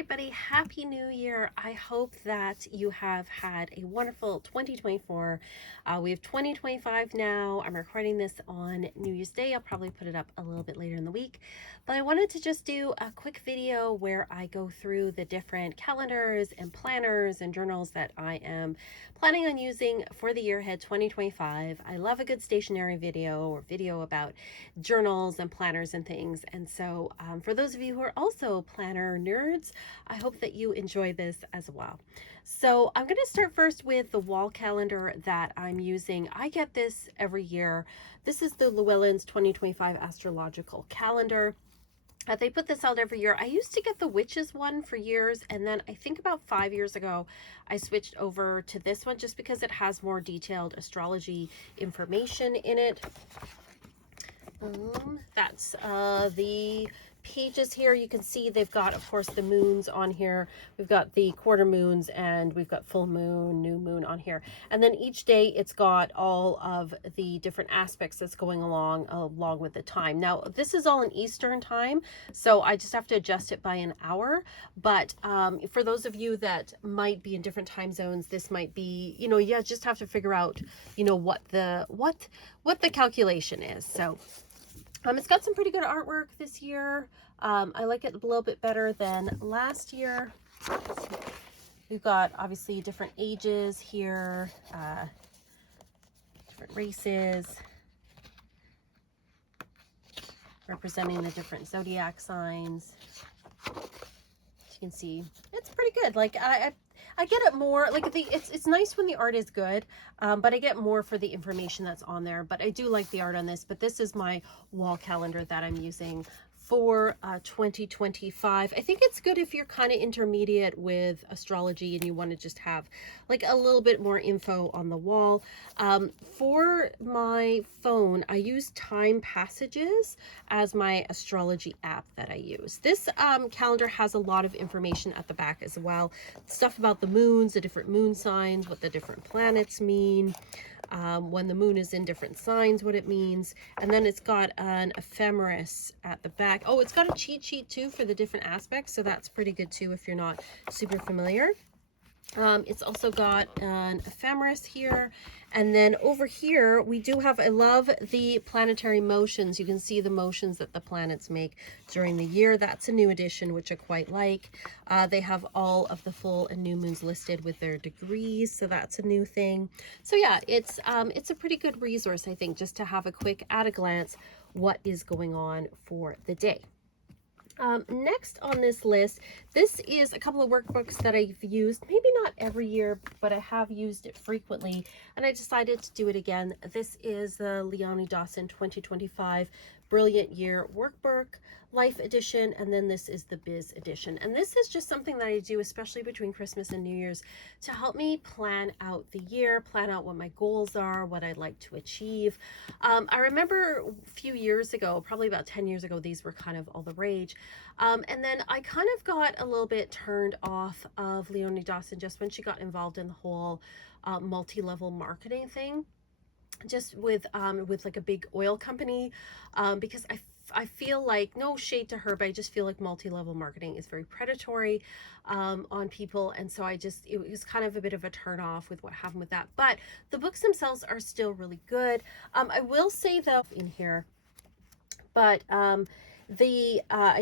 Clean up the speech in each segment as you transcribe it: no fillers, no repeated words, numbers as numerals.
everybody, Happy New Year. I hope that you have had a wonderful 2024. We have 2025 now. I'm recording this on New Year's Day. I'll probably put it up a little bit later in the week, but I wanted to just do a quick video where I go through the different calendars and planners and journals that I am planning on using for the year ahead 2025. I love a good stationery video or video about journals and planners and things. And so for those of you who are also planner nerds, I hope that you enjoy this as well. So I'm going to start first with the wall calendar that I'm using. I get this every year. This is the Llewellyn's 2025 astrological calendar. They put this out every year. I used to get the witches one for years, and then I think about 5 years ago I switched over to this one just because it has more detailed astrology information in it. That's the pages here. You can see they've got, of course, the moons on here. We've got the quarter moons and we've got full moon, new moon on here. And then each day it's got all of the different aspects that's going along with the time. Now, this is all in Eastern time, so I just have to adjust it by an hour. But for those of you that might be in different time zones, this might be, you just have to figure out, what the calculation is. So it's got some pretty good artwork this year. I like it a little bit better than last year. We've got obviously different ages here, different races, representing the different zodiac signs. As you can see, it's pretty good. Like I get it more, like it's nice when the art is good, but I get more for the information that's on there. But I do like the art on this. But this is my wall calendar that I'm using for 2025. I think it's good if you're kind of intermediate with astrology and you want to just have like a little bit more info on the wall. For my phone, I use Time Passages as my astrology app that I use. This calendar has a lot of information at the back as well. Stuff about the moons, the different moon signs, what the different planets mean, when the moon is in different signs, what it means. And then it's got an ephemeris at the back. Oh, it's got a cheat sheet too for the different aspects, so that's pretty good too if you're not super familiar. It's also got an ephemeris here, and then over here we do have, I love the planetary motions. You can see the motions that the planets make during the year. That's a new edition, which I quite like. They have all of the full and new moons listed with their degrees, so that's a new thing. So yeah, it's a pretty good resource, I think, just to have a quick at a glance what is going on for the day. Next on this list, this is a couple of workbooks that I've used, maybe not every year, but I have used it frequently, and I decided to do it again. This is the Leonie Dawson 2025 Brilliant Year Workbook Life Edition, and then this is the Biz Edition. And this is just something that I do, especially between Christmas and New Year's, to help me plan out the year, plan out what my goals are, what I'd like to achieve. I remember a few years ago, probably about 10 years ago, these were kind of all the rage. And then I kind of got a little bit turned off of Leonie Dawson just when she got involved in the whole multi-level marketing thing, just with like a big oil company, because I feel like, no shade to her, but I just feel like multi-level marketing is very predatory on people. And so it was kind of a bit of a turn off with what happened with that. But the books themselves are still really good. I will say though in here, but I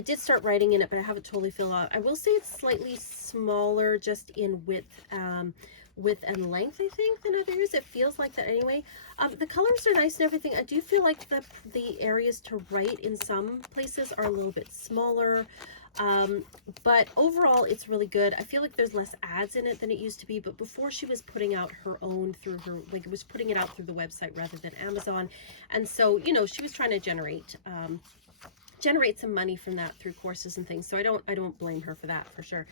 did start writing in it, but I haven't totally filled out. I will say it's slightly smaller just in width and length, I think, than other years. It feels like that anyway. The colors are nice and everything. I do feel like the areas to write in some places are a little bit smaller. But overall, it's really good. I feel like there's less ads in it than it used to be, but before she was putting out her own through her, like it was putting it out through the website rather than Amazon. And so, she was trying to generate some money from that through courses and things. So I don't blame her for that, for sure.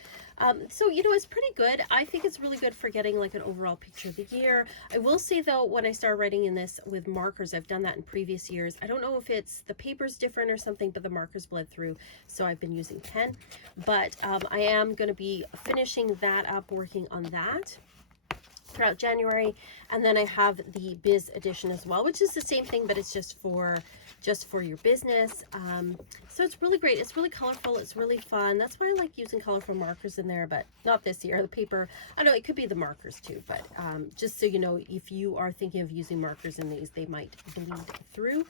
So, it's pretty good. I think it's really good for getting like an overall picture of the year. I will say though, when I started writing in this with markers, I've done that in previous years. I don't know if it's the paper's different or something, but the markers bled through. So I've been using pen, but I am going to be finishing that up, working on that. throughout January. And then I have the Biz edition as well, which is the same thing, but it's just for your business. So it's really great. It's really colorful. It's really fun. That's why I like using colorful markers in there, but not this year. The paper, I know it could be the markers too, but just so you know, if you are thinking of using markers in these, they might bleed through.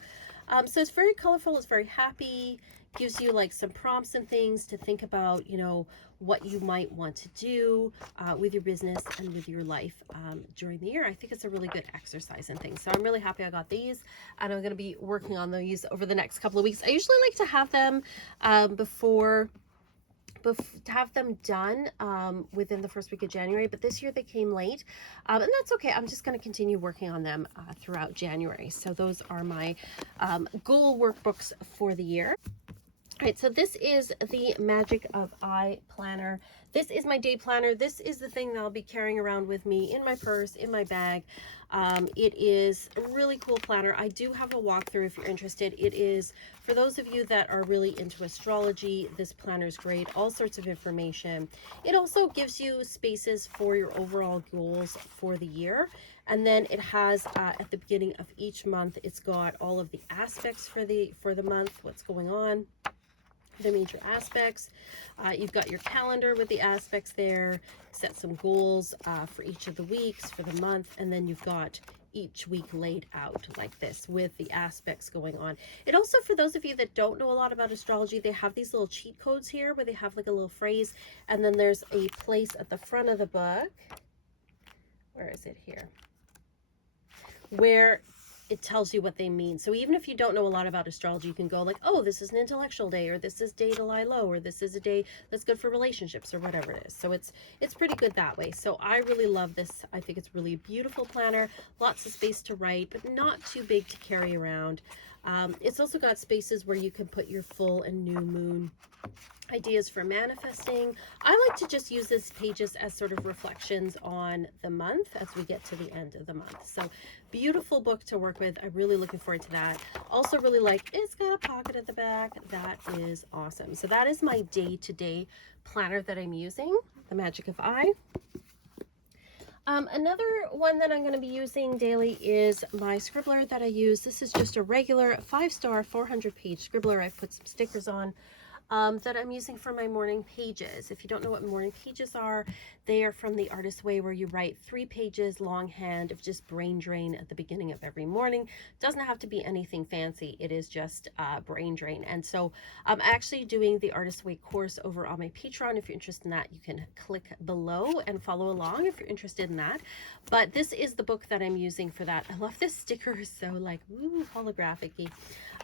So it's very colorful. It's very happy. Gives you like some prompts and things to think about, you know, what you might want to do with your business and with your life during the year. I think it's a really good exercise and things. So I'm really happy I got these, and I'm going to be working on these over the next couple of weeks. I usually like to have them to have them done within the first week of January, but this year they came late, and that's okay. I'm just going to continue working on them throughout January. So those are my goal workbooks for the year. All right, so this is the Magic of I planner. This is my day planner. This is the thing that I'll be carrying around with me in my purse, in my bag. It is a really cool planner. I do have a walkthrough if you're interested. It is, for those of you that are really into astrology, this planner is great. All sorts of information. It also gives you spaces for your overall goals for the year. And then it has, at the beginning of each month, it's got all of the aspects for the month, what's going on, the major aspects. You've got your calendar with the aspects there, set some goals for each of the weeks, for the month, and then you've got each week laid out like this with the aspects going on. It also, for those of you that don't know a lot about astrology, they have these little cheat codes here where they have like a little phrase, and then there's a place at the front of the book. Where is it here? Where it tells you what they mean. So even if you don't know a lot about astrology, you can go like, oh, this is an intellectual day, or this is day to lie low, or this is a day that's good for relationships, or whatever it is. So it's pretty good that way. So I really love this. I think it's really a beautiful planner. Lots of space to write, but not too big to carry around. It's also got spaces where you can put your full and new moon ideas for manifesting. I like to just use these pages as sort of reflections on the month as we get to the end of the month. So beautiful book to work with. I'm really looking forward to that. Also really like, it's got a pocket at the back. That is awesome. So that is my day-to-day planner that I'm using, the Magic of I. Another one that I'm going to be using daily is my scribbler that I use. This is just a regular 5-star 400-page scribbler. I put some stickers on that I'm using for my morning pages. If you don't know what morning pages are, they are from The Artist's Way, where you write 3 pages longhand of just brain drain at the beginning of every morning. Doesn't have to be anything fancy. It is just brain drain. And so I'm actually doing the Artist's Way course over on my Patreon. If you're interested in that, you can click below and follow along if you're interested in that. But this is the book that I'm using for that. I love this sticker. It's so like, woo, holographic-y.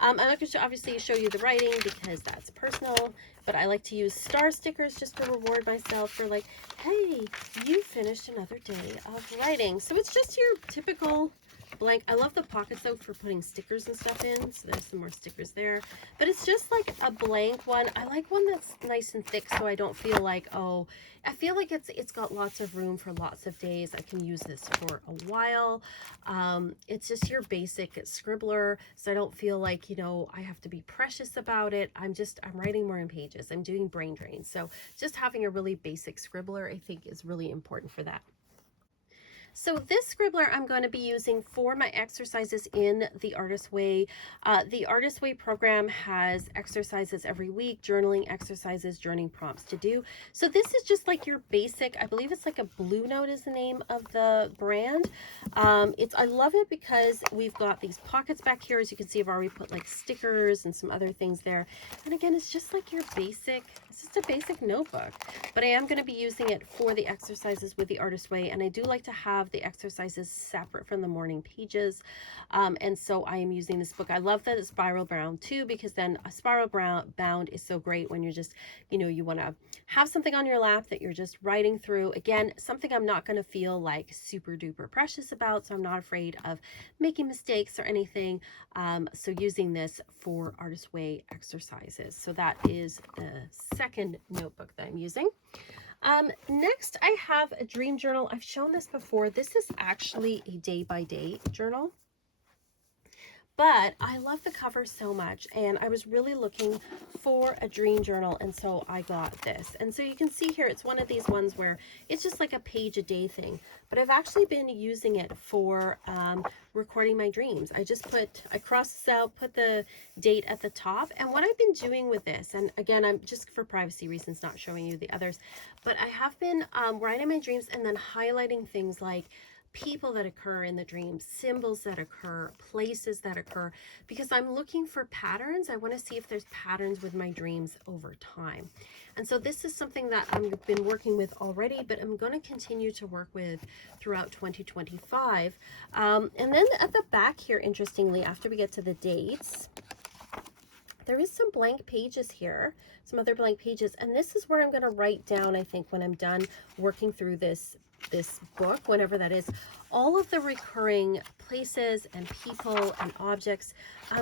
I'm not going to obviously show you the writing because that's personal, but I like to use star stickers just to reward myself for like, hey, you finished another day of writing. So it's just your typical blank. I love the pockets though for putting stickers and stuff in. So there's some more stickers there, but it's just like a blank one. I like one that's nice and thick so I don't feel like, oh, I feel like it's got lots of room for lots of days. I can use this for a while. It's just your basic scribbler, so I don't feel like, you know, I have to be precious about it. I'm writing more in pages. I'm doing brain drain. So just having a really basic scribbler, I think, is really important for that. So this scribbler I'm going to be using for my exercises in the Artist's Way. The Artist's Way program has exercises every week, journaling exercises, journaling prompts to do. So this is just like your basic, I believe it's like a Blue Note is the name of the brand. I love it because we've got these pockets back here. As you can see, I've already put like stickers and some other things there. And again, it's just like your basic, it's just a basic notebook. But I am going to be using it for the exercises with the Artist's Way. And I do like to have the exercises separate from the morning pages, and so I am using this book. I love that it's spiral bound too, because then a spiral bound is so great when you're just, you know, you want to have something on your lap that you're just writing through. Again, something I'm not going to feel like super duper precious about, so I'm not afraid of making mistakes or anything. So using this for Artist's Way exercises. So that is the second notebook that I'm using. Next, I have a dream journal. I've shown this before. This is actually a day-by-day journal, But I love the cover so much, and I was really looking for a dream journal, and so I got this. And so you can see here, it's one of these ones where it's just like a page a day thing, but I've actually been using it for recording my dreams. I crossed this out, put the date at the top, and what I've been doing with this, and again, I'm just for privacy reasons not showing you the others, but I have been writing my dreams and then highlighting things like people that occur in the dreams, symbols that occur, places that occur, because I'm looking for patterns. I want to see if there's patterns with my dreams over time. And so this is something that I've been working with already, but I'm going to continue to work with throughout 2025. And then at the back here, interestingly, after we get to the dates, there is some blank pages here, some other blank pages, and this is where I'm going to write down, I think, when I'm done working through this book, whenever that is, all of the recurring places and people and objects,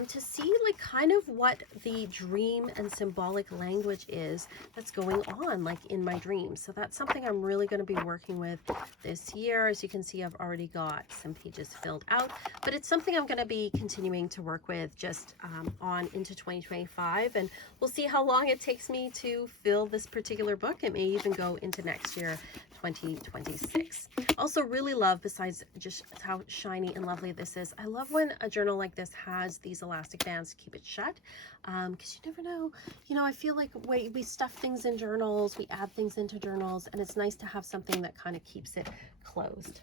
to see like kind of what the dream and symbolic language is that's going on like in my dreams. So that's something I'm really going to be working with this year. As you can see, I've already got some pages filled out, but it's something I'm going to be continuing to work with just on into 2025, and we'll see how long it takes me to fill this particular book. It may even go into next year, 2026. Also really love, besides just how shiny and lovely this is, I love when a journal like this has these elastic bands to keep it shut, because you never know, you know, I feel like we stuff things in journals, we add things into journals, and it's nice to have something that kind of keeps it closed.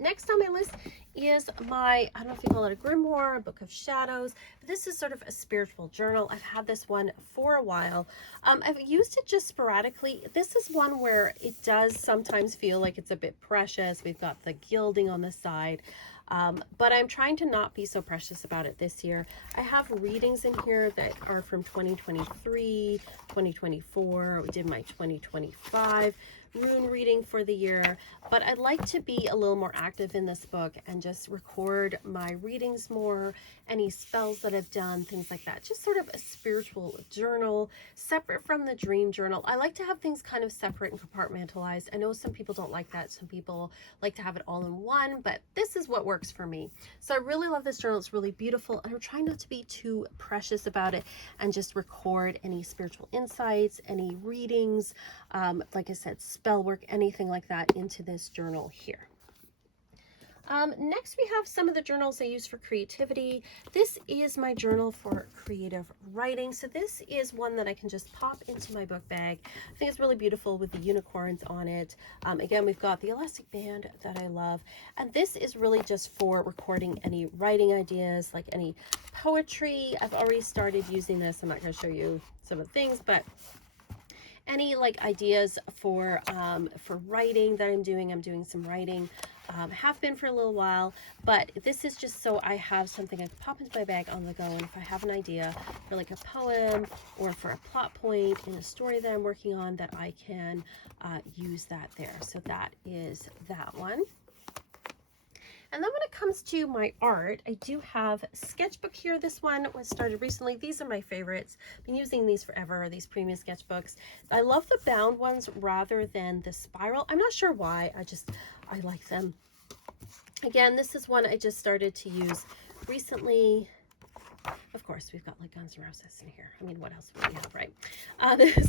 Next on my list is my, I don't know if you call it a grimoire, a book of shadows, but this is sort of a spiritual journal. I've had this one for a while. I've used it just sporadically. This is one where it does sometimes feel like it's a bit precious. We've got the gilding on the side. But I'm trying to not be so precious about it this year. I have readings in here that are from 2023, 2024. We did my 2025 rune reading for the year, but I'd like to be a little more active in this book and just record my readings more, any spells that I've done, things like that. Just sort of a spiritual journal, separate from the dream journal. I like to have things kind of separate and compartmentalized. I know some people don't like that. Some people like to have it all in one, but this is what works for me. So I really love this journal. It's really beautiful, and I'm trying not to be too precious about it and just record any spiritual insights, any readings, like I said, spell work, anything like that into this journal here. Next we have some of the journals I use for creativity. This is my journal for creative writing. So this is one that I can just pop into my book bag. I think it's really beautiful with the unicorns on it. Again, we've got the elastic band that I love. And this is really just for recording any writing ideas, like any poetry. I've already started using this. I'm not going to show you some of the things, but any like ideas for writing that I'm doing some writing, have been for a little while, but this is just so I have something I can pop into my bag on the go, and if I have an idea for like a poem or for a plot point in a story that I'm working on, that I can use that there. So that is that one. And then when it comes to my art, I do have a sketchbook here. This one was started recently. These are my favorites. I've been using these forever, these premium sketchbooks. I love the bound ones rather than the spiral. I'm not sure why, I like them. Again, this is one I just started to use recently. Of course, we've got like Guns N' Roses in here. I mean, what else would we have, right?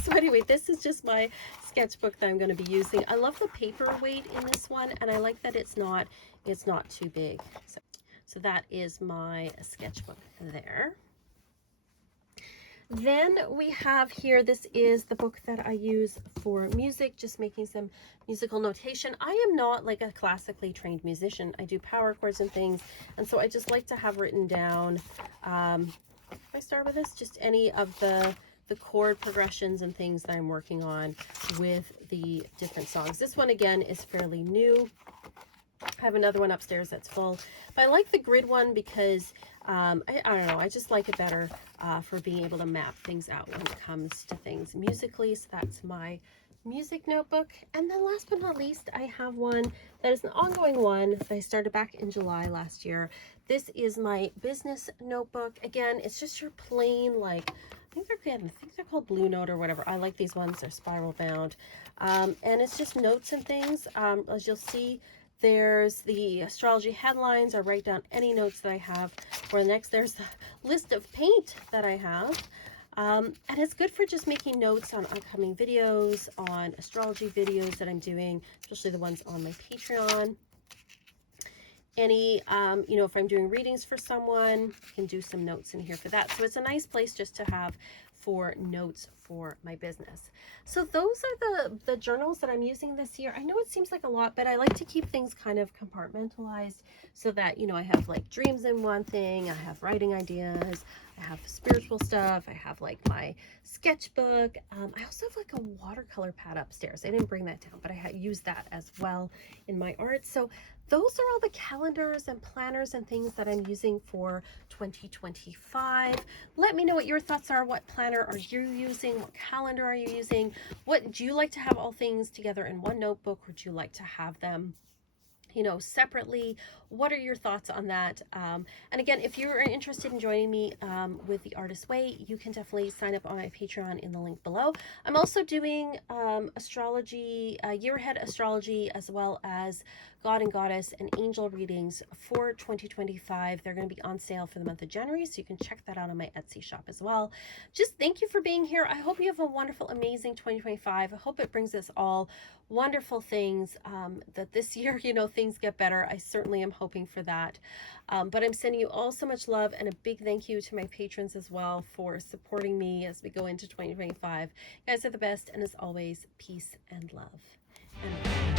So anyway, this is just my sketchbook that I'm going to be using. I love the paperweight in this one, and I like that it's not too big. So that is my sketchbook there. Then we have here, this is the book that I use for music, just making some musical notation. I am not like a classically trained musician. I do power chords and things, and so I just like to have written down, if I start with this, just any of the chord progressions and things that I'm working on with the different songs. This one again is fairly new. I have another one upstairs that's full, but I like the grid one because I don't know, I just like it better for being able to map things out when it comes to things musically. So that's my music notebook. And then last but not least, I have one that is an ongoing one that I started back in July last year. This is my business notebook. Again, it's just your plain, like, I think they're called Blue Note or whatever. I like these ones. They're spiral bound. And it's just notes and things. As you'll see, There's the astrology headlines. I write down any notes that I have for the next. There's the list of paint that I have. And it's good for just making notes on upcoming videos, on astrology videos that I'm doing, especially the ones on my Patreon. Any, you know, if I'm doing readings for someone, I can do some notes in here for that. So it's a nice place just to have for notes for my business. So those are the journals that I'm using this year. I know it seems like a lot, but I like to keep things kind of compartmentalized so that, you know, I have like dreams in one thing, I have writing ideas, I have spiritual stuff, I have like my sketchbook. I also have like a watercolor pad upstairs. I didn't bring that down, but I use that as well in my art. So those are all the calendars and planners and things that I'm using for 2025. Let me know what your thoughts are. What planner are you using? What calendar are you using? What do you like to have all things together in one notebook, or do you like to have them, you know, separately? What are your thoughts on that? And again, if you're interested in joining me with The Artist Way, you can definitely sign up on my Patreon in the link below. I'm also doing astrology, year ahead astrology, as well as God and Goddess and angel readings for 2025. They're going to be on sale for the month of January, so you can check that out on my Etsy shop as well. Just thank you for being here. I hope you have a wonderful, amazing 2025. I hope it brings us all wonderful things, that this year, you know, things get better. I certainly am hoping for that. But I'm sending you all so much love, and a big thank you to my patrons as well for supporting me as we go into 2025. You guys are the best, and as always, peace and love. And